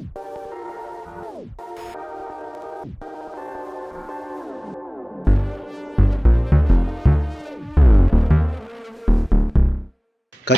Ka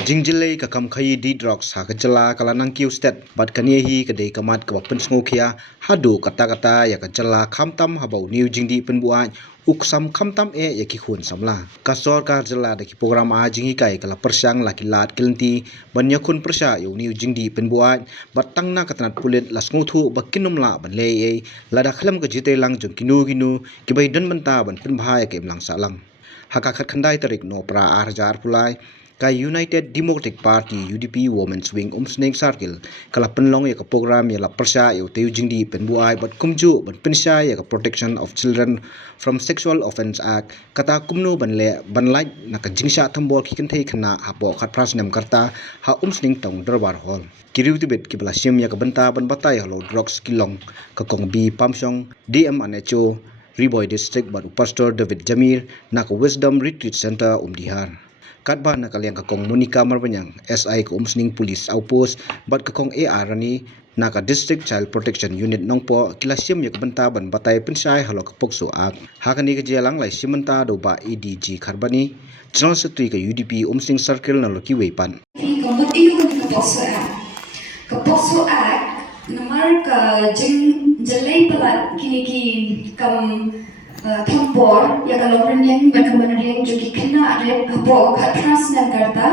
jingjilei ka kam khayi di drugs ha ka jala kala nang kiu stet bat kanie hi ka dei kamat ka pen sngokhia hadu kata kata ya ka jala khamtam habau new jingdi pen buai uksam khamtam ya ki khun samla ka sor ka jala da ki program a jingi kai kala persang la ki lat kilti banya khun persha yo new jingdi pen buai bat tangna ka tanat pulit las ngothu bakinum la ban le ei lada khlam ka jite lang jong kinu ki bai dan banta ban pen bhai ka imlang salang haka khat khandai tarik no pra arjar pulai ka United Democratic Party UDP Women's Wing Snake Circle kala penlong ya ka program ya la persya ya teu jingdi penbuai bat kumju ban pensya ya ka Protection of Children from Sexual Offence Act kata kumno ban le ban like na ka jingsha thambol ki kenthei khana hapo khat prasnam karta ha umsning tong darbar hall kiriu tibet ki bala sim ya ka banta ban batai halo drugs kilong ka kong bi pamsong DM Anecho Riboy District bat Pastor David Jamir na ka Wisdom Retreat Center Umdihar katba na kaliang kakong Monica Marbanyang SI ko umsning police outpost bat kakong AR ni na ka District Child Protection Unit nongpo kilasiam yak banta ban batay pensay halo ka pokso ak hakani ka jelang lai simenta do ba EDG Kharbani General Secretary ka UDP umsning circle na loki weipan kapokso ak namar ka jalay pala kiniki kam Thumpor ya kalau yang bagaimana yang juga kena ada apa katras dan karta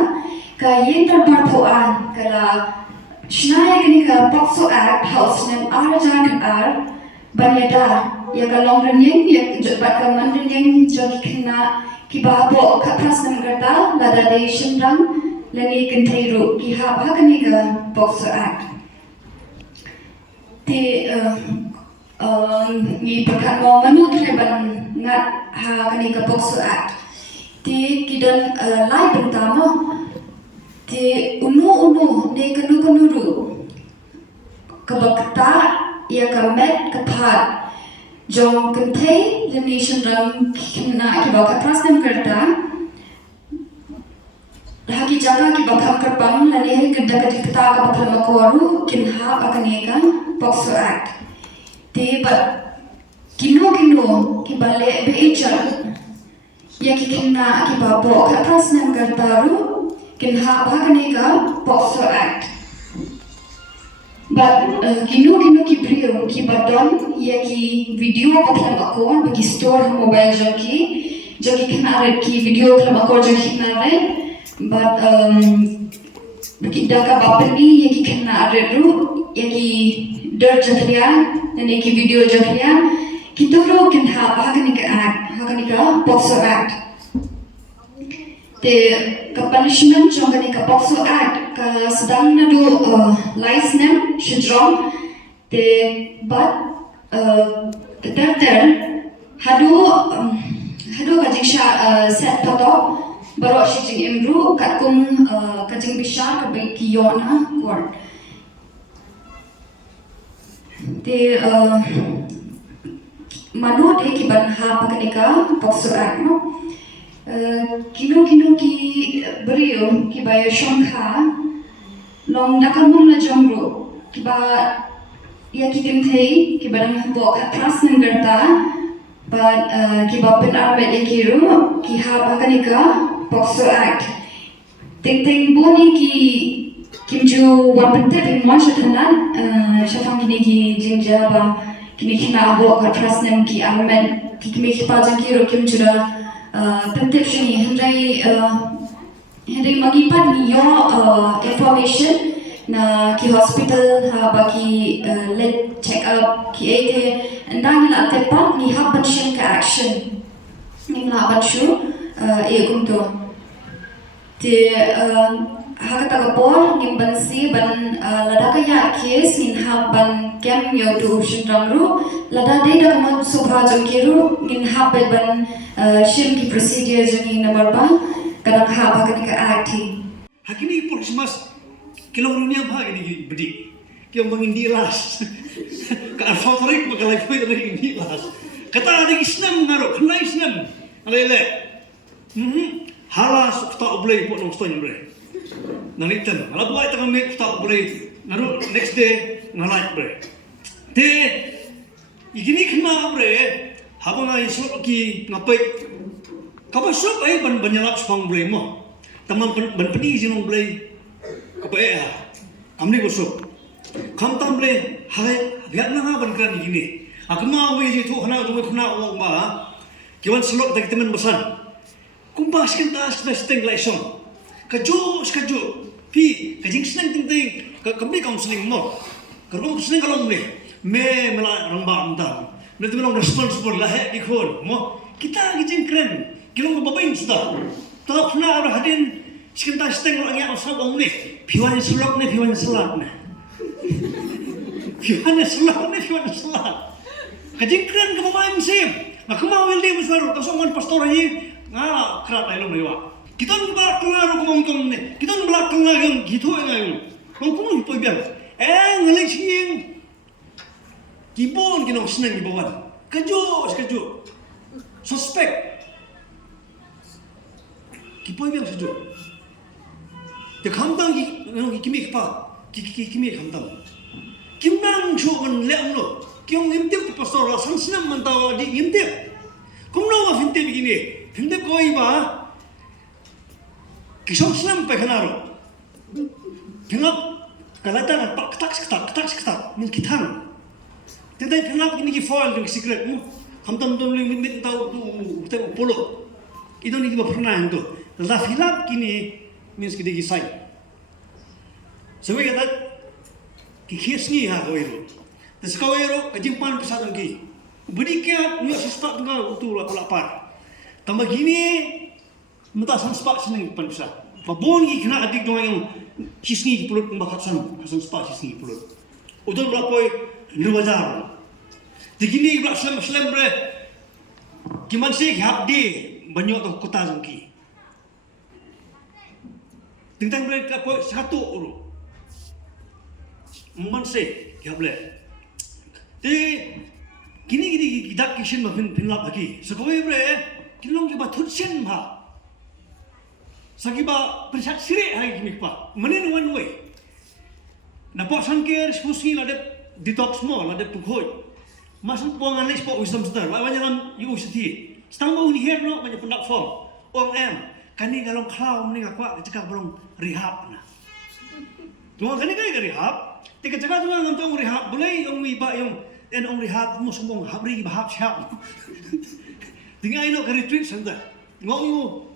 kayen terbartuan kalau senaya kini ke Pokso Act House dan arjan ar banyada ya kalau yang bagaimana yang juga kena kibabo katras dan karta lada de shindang lani kentairu kihaba kini ke Pokso Act di ni perkat mau manu terban ngat ha kani ka Pokso Act ti kidan lai pertama ti unu ne kanu ru kabakta ya kamet kaphat jong kentei the nation ram kina ki baka prasnam karta haki jaga ki bakam karpam lane kedda kita ka bakal makoru kinha akani ka Pokso Act Tiba kino ki bale beichar ya ki kina ki babo ka prasnam kartaru kinha bhagane ka Pokso Act but kino ki brio ki badon ya ki video patlam akon bagi store mobile jo ki kina re ki video patlam akon jo kina re but bagi daka bapani ya ki kina re ru ya ki dar jahliya dan ki video jahliya kita lo kan hagani ka act hagani ka Pokso Act te ka punishment jongani ka Pokso Act ka sedang na do license shidrom te but ter hadu ka jingsha set toto baro shijing imru katum ka jing bishar ka bai ki yona court te manu de ki ban ha pakane ka Pokso Act no kino ki brio ki ba shongkha long nakamung na jongro ki ba ya ki tinthei ki ba nang bo ka trasnan garta ba ki ba pen arme de kiru ki ha pakane ka Pokso Act ting boni ki kimju wapente bin masha tanan shafang kini ki jinja ba kini kina abo ka trasnem ki armen ki kimi pa jangiro kimju da pente shini hendai magipat ni yo information na ki hospital ha ba ki let check up ki ete ndang la tepa ni haban shin ka action ni la ban shu kunto te Hakata kapor ngin bansi ban lada kaya case ngin haban kem yo tu shindramru lada de da kam subha jangkiru ngin haban ban shim ki procedure jangi number ba kadang haba kani ka akti hakini por mas kilong dunia ba gini bedi kyo mangindi las ka favorit makalay po ring las kata ada isnam ngaro kena isnam alele halas ta oblay po nong stoy bre nanitan ala buay ta kami ta oblay Naru next day ngalai bre. Te igini kena bre habang ay sup ki ngapai kapa sup ay ban banyalap spang bre mo. Tamam ban peni jinong bre kapa ya. Kamni ko sup. Kam tam bre hai biar na ban kan igini. Akma we ji tu hana tu khna ong ba. Kiwan slok tak temen besan. Kumbas kita sudah seteng lai song. Kaju. Pi kajing seneng ting kami counseling mo. Kalau counseling kalau me mela ramba amdam. Nanti melong responsible lah di kon mo. Kita kajing keren. Kilong babain sudah. Tak pernah ada hadin sekitar seteng orang yang asal ong Piwan selok piwan selat Piwan selat. Kajing keren ke babain sim. Aku mau wildi muswaru. Kasongan pastor ini kerat lain lewa. Kita nggak kenal kong ni. Kita nggak kenal yang gitu yang kong pun biar. Ngelak siang. Kibon kita senang di bawah. Kaju. Suspek. Kibon biar sejuk. Dia kamtang kimi kamtang. Kimnang showan leam lo. Kiong intip pastor sang senang mantau di intip. Kumno intip begini. Intip kau iba. Kisah senang pekanaro. Kenap kalata ketak min kitang. Tentang kenap ini ki foil dengan secret mu. Hamtam min tahu tu polo. Itu ni kita pernah itu. La filap kini means kita kisah. Sebab kata kikis ni ha kau itu. Terus kau itu kejimpan pesat lagi. Berikan ni sesuatu dengan tu lapar. Tambah gini. Mata sang spak seneng pan bisa. Babon ki kena adik dong yang kisni pulut mbak sang spak kisni pulut. Udon berapoi nirwajar. Digini belak selam bre. Kiman sih hab di banyak tu kota zangki. Tentang bre kapoi satu uru. Man sih hab le. Di gini gidak kishin mafin pinlap lagi. Sekolah bre kilong kita tutsen ha. Sakiba persat sirik hari ini pak, mana one way. Nampak sangkir sepusi ada detox mo, ada pukoi. Masuk puangan les pak wisdom center, banyak dalam university. Setang bau ni her no banyak platform. Kani kalau kau ni aku cakap belum rehab na. Tuan kani rehab. Tiga cakap tuan ngam rehab boleh yang iba yang rehab mo sembong habri bahab siap. Tinggal ino ke retreat center. Ngau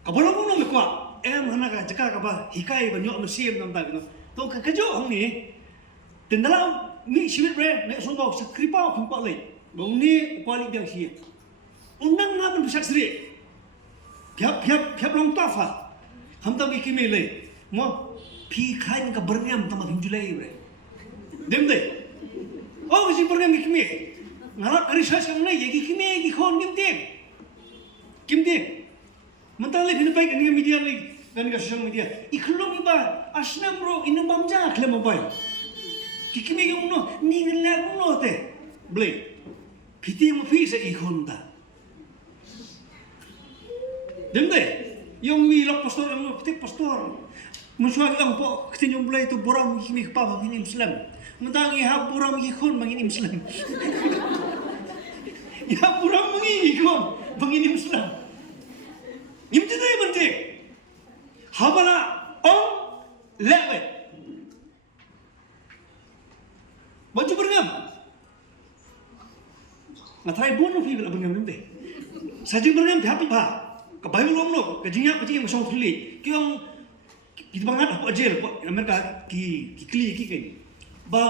Kabarang pun nak kuat. Hana ka cakap apa hikai banyak mesin tentang itu. Tu kerja hong ni. Dan dalam ni siwit bre nak sombong sekripa kumpak leh. Bang ni kuali biang sia. Undang ngapan besar seri. Piap long tafa. Ham tak bikin leh. Mo pi kain ka berniam tambah himjulai bre. Dem deh. Oh mesti berniam bikin. Ngalap research kang ni ye kimi kon kim dia. Mentang lagi ni baik dengan media lagi dengan sosial media. Ikhlam iba asnam bro inu bamja klem mobile. Kikimi yung no ni ngelak no te. Blay. Piti mo pisa ikhonda. Demde. Yung milok pastor yung piti pastor. Musuh ang po ketinjong blay tu borang kikimi pa mangin Islam. Mentang ihap borang ikhon mangin Islam. Ihap borang mangin ikhon mangin Islam. Imti day penting. Habala lewe. Baju berngam. Ngatrai bono fi berngam nimbe. Sajing berngam happy ba. Kabayo long no, kajingnya masong fili. Kiyong kita bangat apa aja Amerika ki kli ki kan. Ba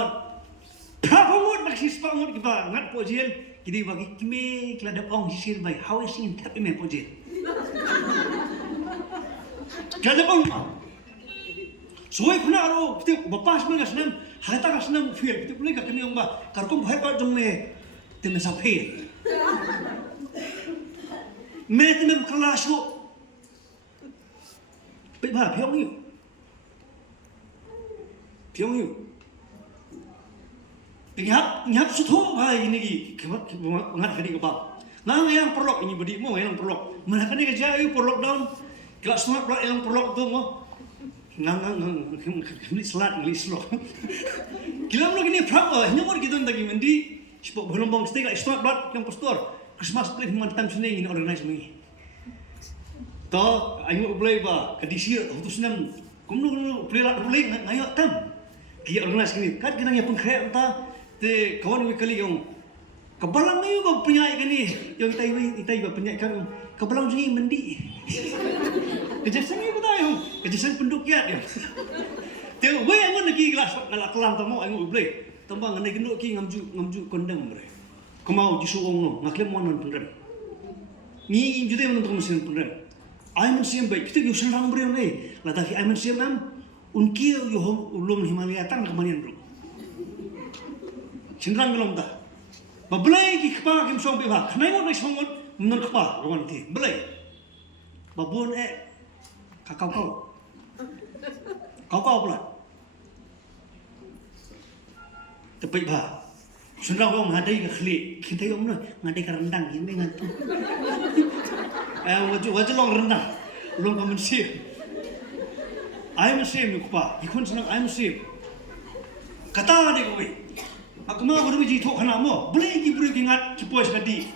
pramot baksis pamot kita ngat po jel. Jadi bagi kime kelada ong sisir bai. How is in tap me po jel. Kelada ong. Soy kuna aro piti bapas me gasnam hata gasnam feel piti pulai ka kami ong ba karkom bhai pa jong me te me sa feel. Me te me kelas ko. Pai ba phiong yu. Phiong yu. Nyap suto ba ini gi ngat kadi ko ba. Nang yang perlok ini bedi mo yang perlok. Mana kani ka jaya perlok down. Kelas smart pula yang perlok tu mo. ngang selat slow. Kilam lo gini prak nyamor gitu tadi mandi sebab gelombang stay like start blood yang pastor Christmas play mantam sini ini organize mengi. Toh ayo play ba kadisi utus nam kumno play lah play ngayo tam. Kia organize gini kat kita yang pun kaya entah te kawan kali yang kebalang ngayo ko punya gini yang itai ba punya kan kebalang sini mandi. Kejasan ni betul yang kejasan penduduk ya. Tengok, weh angon lagi gelas ngalak kelam tamu angon ublay. Tambah nganai genduk ki ngamju kondang bre. Kemau jisu ong no ngaklem monon pendem. Ni jude menonton mesin pendem. Ai mesin baik kita yo serang bre ne. Lataki ai mesin nam unki yo ulum Himalaya tan kemanian bro. Cendrang gelom ta. Bablay ki kpa kim song be ba. Khnai mo nai song mun kpa rogan ti. Blay. Babon kau pula. Tapi bah, sudah orang ngadai ke klik, kita yang mana ngadai ke rendang ini ngantu. Wajib long rendang, long kamen sih. Ayam sih mukpa, ikut senang ayam sih. Kata ada kowe, aku mau berbiji tok kena mo, boleh beri ingat kipois kadi.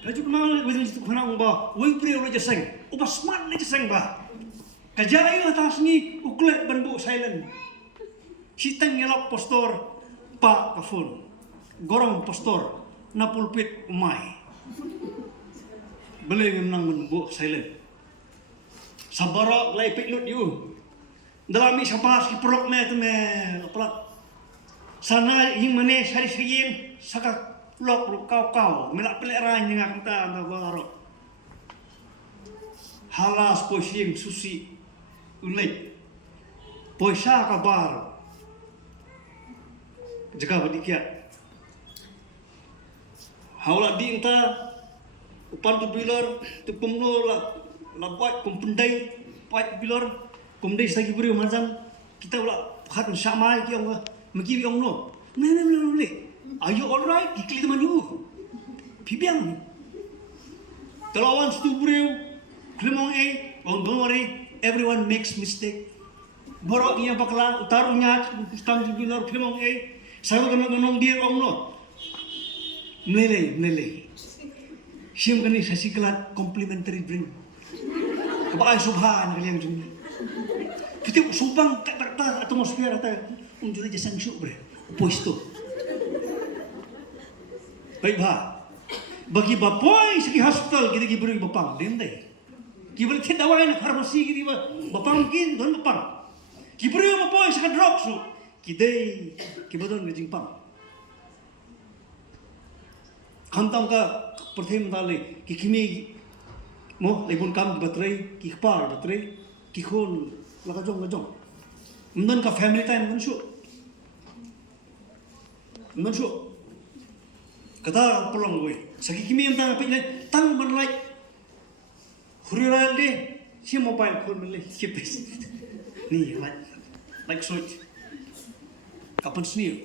Laju kemana berbiji tok kena mo bah, woi beri orang jaseng, ubah smart ni jaseng bah. Kajayu atas ni uklet banbu silent. Sitang ngelak postor pak kafun. Gorong postor na pulpit umay. Beli menang banbu silent. Sabarok lai piklut you. Dalam ni siapa si perok me tu me apa? Sana yang mana hari seyin sakak lok kau melak peleran yang akan tak tak barok. Halas posim susi. Ulai poisa kabar jaga badikia haula di inta upan tu bilar tu pumno la buat kumpendai buat bilar kumpendai sagi beri mazam kita ula khat syamai ki ông magi ông no le ayo alright ikli teman you pibiang telawan stu beri klemong on don't worry. Everyone makes mistake. Borok niya bakla utarunya stang jubilar kemong saya ganong dia om no. Melele. Siam kani sasi kelat complimentary drink. Kebakai subhan kalian jumlah. Kita subang tak atmosfer atau unjuri jasang syuk bre. Poisto. Baik bah. Bagi bapoy segi hospital kita beri bapang dendai. Kiberi kita awalnya farmasi kita bapang kin don bapang. Kiberi bapoy segi drug su. Kidai kibadon ngejing pang. Kantang ka pertama tali kikimi mo lebon kam baterai kikpar baterai kikon lagajong. Mendon ka family time mensu. Kata pulang gue. Sagi kimi entang apa ini tang berlai. Huriral deh, si mobile call melih kipis. Ni like switch. Kapan seni?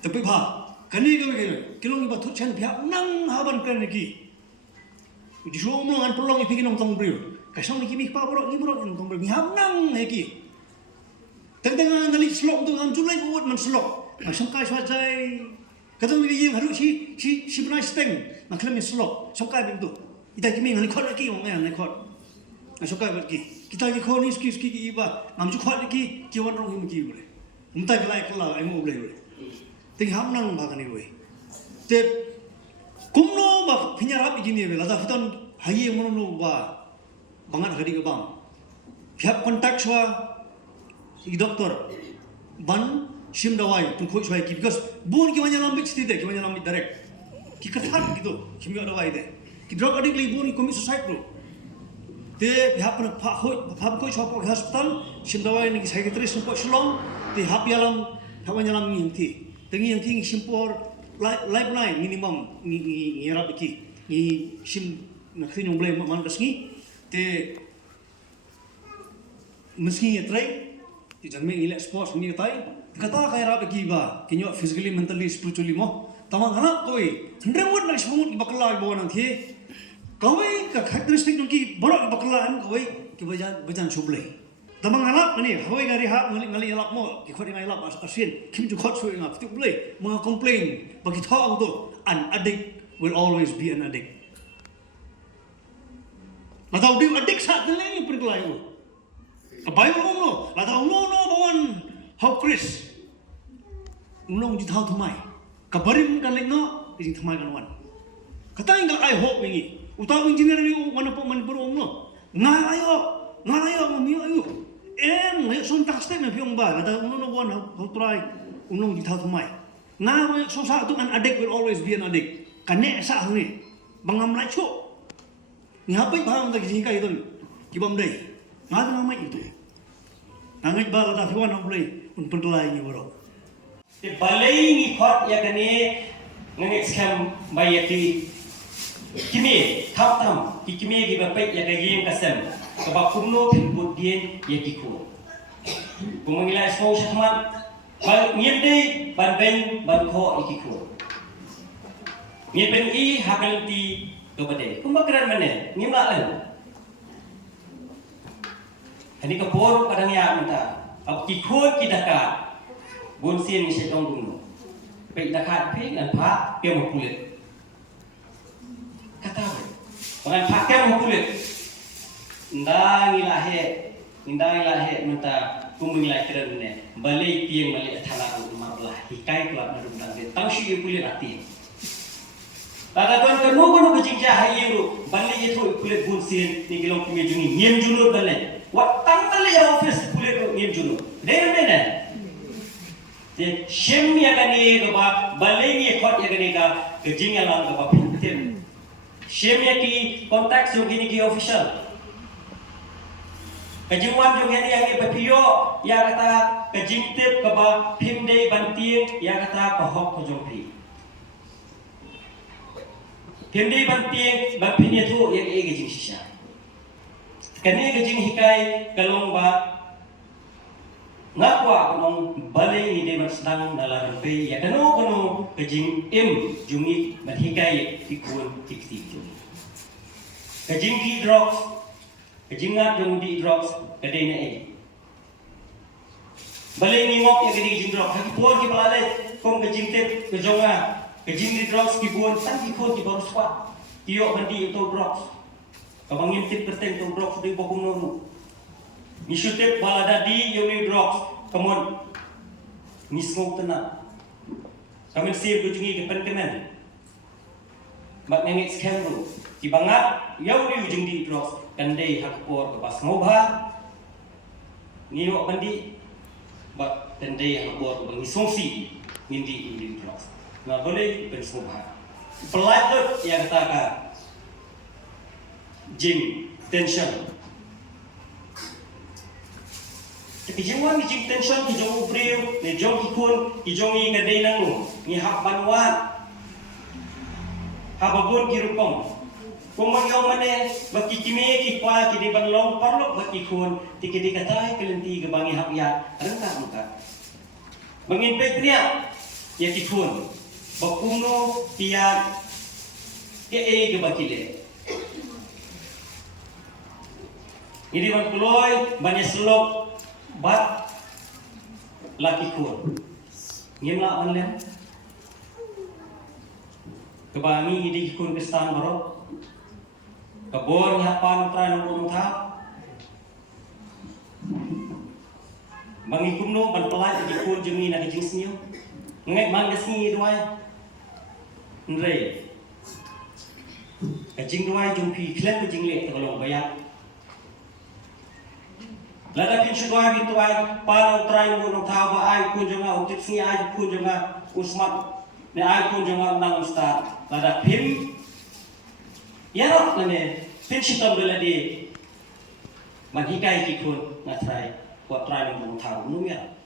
Tapi bah, kani kau begini, kilong iba tu chan biar nang haban kan lagi. Di suam longan pulang ipi kilong tong beriu. Kasong lagi mih pa borok ni tong beriu. Miham nang lagi. Tengah ngali slok tu ngam julai buat menslok. Masang kai swajai. Kadang dia harus si benar steng, maklam slok. Sokai bentuk. Kita kimi ngali khot lagi orang ngali khot. Sokai lagi. Kita lagi khot ni ski iba. Ngam ju khot lagi kiwan rong him ki boleh. Untai kelai kelau emo boleh. Tinggal nang bagan ni boleh. Tep kumno bah penyarap begini bela. Dah hutan hayi mono bah bangat hari ke bang. Pihak kontak swa doktor ban sim dawai tu khoi swai ki because bon ki wanya lambik stite ki wanya lambik direct ki kathat gitu sim dawai de ki drug addict li bon ki commit suicide bro te pihak khoi swap hospital sim dawai ni psychiatrist ko shlong te hap yalam wanya lam ni ti tengi yang ting simpor lifeline minimum ni yarap ki ni sim nak sinong blay man kasngi te meski try jangan mengelak sports ni tay kata kaya rapi kiba kinyo physically mentally spiritually mo tamang anak koi hendrewon nak semut bakla bawa nang thi koi ka karakteristik nang ki borok bakla an koi kita bajan subleh. Tamang alap ni, hawai ngari hak ngali alap mo, kita ngali alap asin, kim jukot suai ngap, tu boleh mengkomplain bagi tahu tu, an addict will always be an addict. Latau dia addict saat ni pergelayu. Kabai orang lo, latau no bawan hau Chris, unong jitau thumai, kabarim kan leno, ijing thumai kan wan. Kata enggak I hope ini, utau engineer ni mana pun mana pun lo, ngayo mami ayo. Ngayo sontak step na piong ba, latau unong bawan hau try, unong jitau thumai. Ngayo sosa tu an addict will always be an addict. Kane sa ni, bangam lai cho. Ngapai bahang tak jingka itu, kibam dai. Ngada nama itu. Nangai ba latau fiwan hau boleh pun pergelai ni bro. Balai ni khot ya kene ngeng scam bayati kimi thaptam kimi gi bapai ya kagiem kasem kaba kumno thibut dien ya kiku kumangila smau shahmat bal ngende ban ben ban kho ikiku ngeben I hakalti kobade kumbakran mane ngimlaan ani ka bor kadang ya minta ab kiku kidaka Bonsin ni saya tunggu, baik dekat ping dan pak dia mau kulit. Kata apa? Orang pak dia mau kulit. Indang ilahe minta kumulai keren ni. Balik tiang balik tanah rumah belah. Hikai kelab na rumah dia. Tahu sih kulit hati. Tada tuan kanu kejingja hayu balik itu kulit bonsin ni kilong kumi jungi nyem junur balik. Wat tangkal ya office kulit nyem junur. Deh. Shem ya kani kaba balai ni khot ya kani ka kejing alam kaba pintir. Shem ya ki kontak so gini ki official. Kejingwan jo gini yang ipapiyo ya kata kejing tip kaba pimdei banting ya kata kahok kojongpi. Pimdei banting bapinnya tu ya kejing sisa. Kani kejing hikai kalong ba ngakwa kanong balay ni Dewan sedang dalam rempe ya kano kejing jungi berhikai ikun tikti jungi kejing di drugs kejing ngat yung di drugs kadai na balay ni ngok ya kejing drugs haki puan ki palalay kong kejing tip kejonga kejing di drugs ki buon tan ki ko ki baru squat tiyo bandi itu drugs kabangin tip perteng itu drugs di bokum noru Nisutip balada di yomi drugs, kemudian nismok tenang. Kami siap kunjungi ke penkenan. Mak nengik skandal. Tibangat yomi ujung di drugs, kandai hakpor ke pas ngobha. Ngiok bandi, mak kandai hakpor ke ngisongsi ngindi drugs. Nggak boleh bersngobha. Pelajar yang katakan jing tension. Kijingwan kijing tension kijong ubriw ni jong kikun kijong i kadai nangu ni hak banwan hababun kirupong kung magyaw mane baki kimi kikwa kidi banglong parlok baki kun tikidi katay kelenti gabangi hak ya rengka muka bangin peknya ya kikun bakuno tiyak gabakile ini man kuloy banyak selok bat laki kur ngimla online kebangi di kun kestan baro kabor nyapan tran umum tha bangi kumno ban pelai di kun jemi na kijing snio ngek man gesni duai nre kajing duai jumpi klan kajing le tolong bayar Lada pinsuai bituai panau trai munong tahu ai pun jangan ukit sini ai pun jangan usmat ne ai pun jangan nang ustad lada pim ya rok ne pinsitom bela di manhikai kikun na trai buat trai munong tahu nu ya